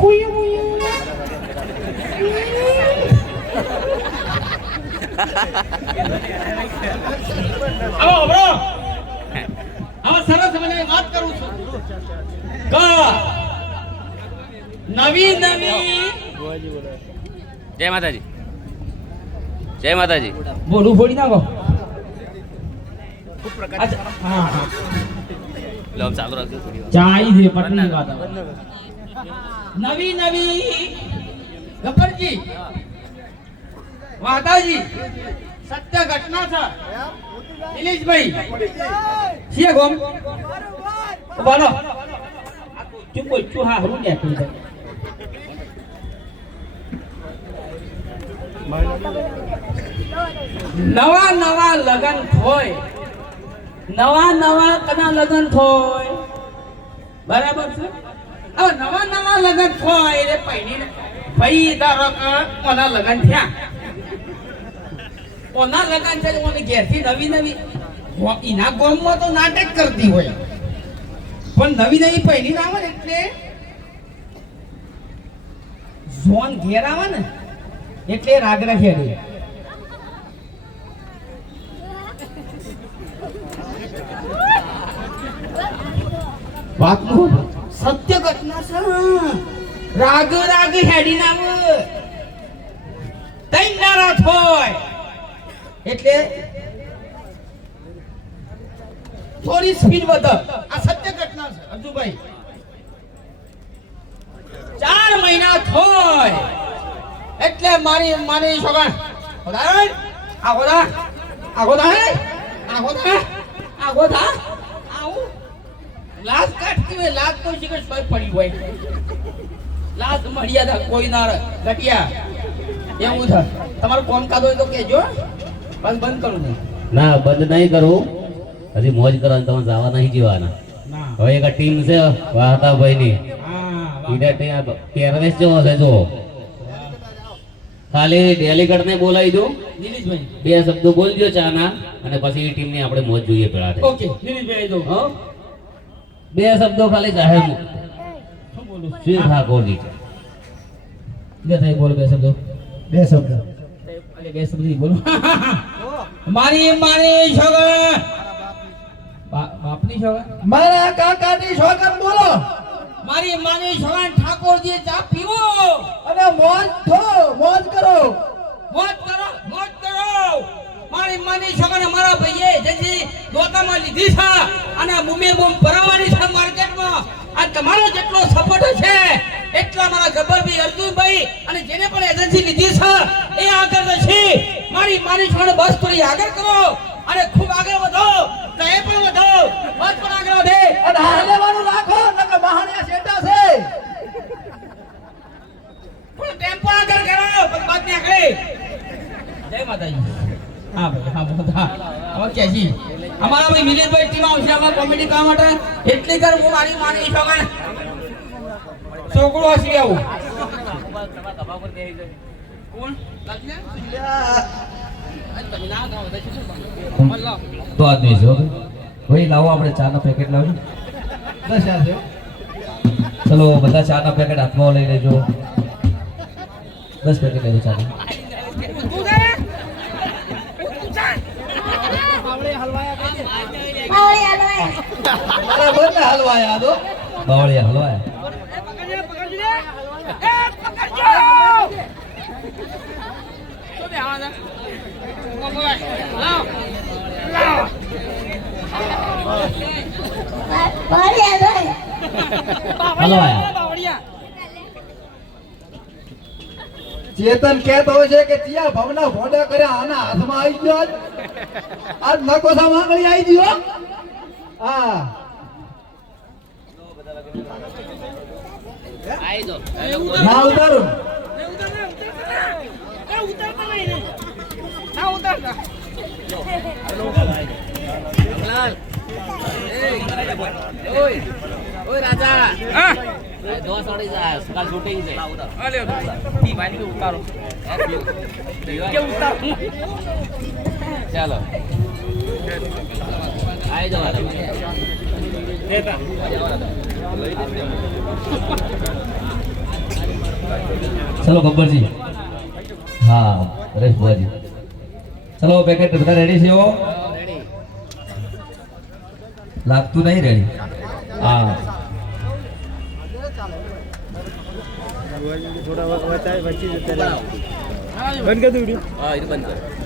હુયું હુયું આવો બ્રો આવા સરસ મજાની વાત કરું છું. કે નવી નવી જય માતાજી. જય માતાજી. બોલું ફોડી નાખો. હા હા. ચાલુ રાખજો ચાઈ દે પટની વાત. નવી નવી ગબ્બરજી વાદાજી સત્ય ઘટના છે. દિલીશભાઈ છીએ ગોમ. બોલો ચૂપ ચૂહા ચૂ હા હું ને તું નવા નવા લગન હોય. નવા નવા કના લગન થાય બરાબર છે? હવે નવા નવા લગન થાય એટલે પહેરીને ભાઈ ધારો કે ઓના લગન થયા. ઓના લગન છે ઓને ઘેરથી નવી નવી એના ગોમમાં તો નાટક કરતી હોય. પણ નવી નવી પહેરીને આવે ને એટલે ઝોન ઘેર આવે ને, એટલે વાતનું સત્ય ઘટના છે રાગ, રાગુ હેડી નામ. તઈ નારા થોય એટલે થોડી સ્પીડ વધ. આ સત્ય ઘટના છે અર્જુભાઈ ચાર મહિના થોય. એટલે મારી મારી છોકરા ખોદા આ ખોદા આ ખોદા આ ખોદા આવું. લાશ કાઢતી હોય લાશ કોઈ શીખર સોય પડી હોય. લાશ મર્યાદા કોઈ ના ઘટિયા એવું થાય તમારું કોમ હોય તો કેજો બસ બંધ કરું નહીં ના બંધ નહીં કરું. હજી મોજ કરવાનું તમે જવા નહીં જીવાના. હવે એક ટીમ છે વાહતાભાઈ ની હા ટીમ પહેરવેશ જેવો છે જો ખાલી ડેલીગઢ ને બોલાવી દો બે શબ્દો બોલજો ચાના અને પછી એ ટીમની આપણે મોજ જોઈએ પેલા ઓકે દિનેશભાઈ જો હો. બે શબ્દો ખાલી જાહેર શું બોલું? ઠાકોરજી બે થાય બોલો બે શબ્દો. બે શબ્દ. બે શબ્દ બોલો. મારી મારી છોકરા. બાપની છોકરા? મારા કાકાની છોકર બોલો. મારી માની છોકરા ઠાકોરજી ચા પીવો. અને મોજ થો મોજ કરો. મોજ કરો મોજ કરો. મારી માની છોકરાને મારા ભાઈએ જેથી દોતામાં લીધી છે. અને મુંબઈ બોમ ભરાવાની છે માર્કેટમાં. આ તમારો જેટલો સપોર્ટ છે, એટલા મારા ગબ્બરભાઈ અર્જુનભાઈ અને જેને પણ એજન્સી લીધી છે, એ આગળ છે મારી મારી છોડ બસ થોડી આગળ કરો અને ખૂબ આગળ વધો. તો એ પણ વધો બસ પણ આગળ વધે. અને હાલેવાનું રાખો, નકર મહાણિયા સેટા છે. પણ ટેમ્પો આગળ કરો પણ બાદ ને આગળ. જય માતાજી. હા ભાઈ હા બધા હવે અમારા ભાઈ મિલિંદભાઈ ટીમ આવશે અમારા કોમેડી કરવા માટે. એટલી કર હું મારી માની છોકરા છોકરો હસી આવું તો આદમી છો ભાઈ. લાવો આપણે ચાના પેકેટ લાવજો ચલો બધા ચાના પેકેટ હાથમાં લઈ લેજો. દસ પેકેટ લેજો ચાના. હલવાયા ચેતન કહેતો હોય છે કે ત્યાં ભવના ભોડા કર્યા આના હાથમાં આવી ગયો આજ. નકોસા માંગણી આવી ગયો હા. ના ઉતારું. ચાલો આવી જવા ચલો ગબ્બરજી હા પરેશ બુઆજી ચલો પેકેટ બધા રેડી છે હો? લાગતું નહીં રેડી હા થોડા વચ્ચે વચ્ચે જતા રહ્યા. બંધ કરી દઉં હા એ બંધ કર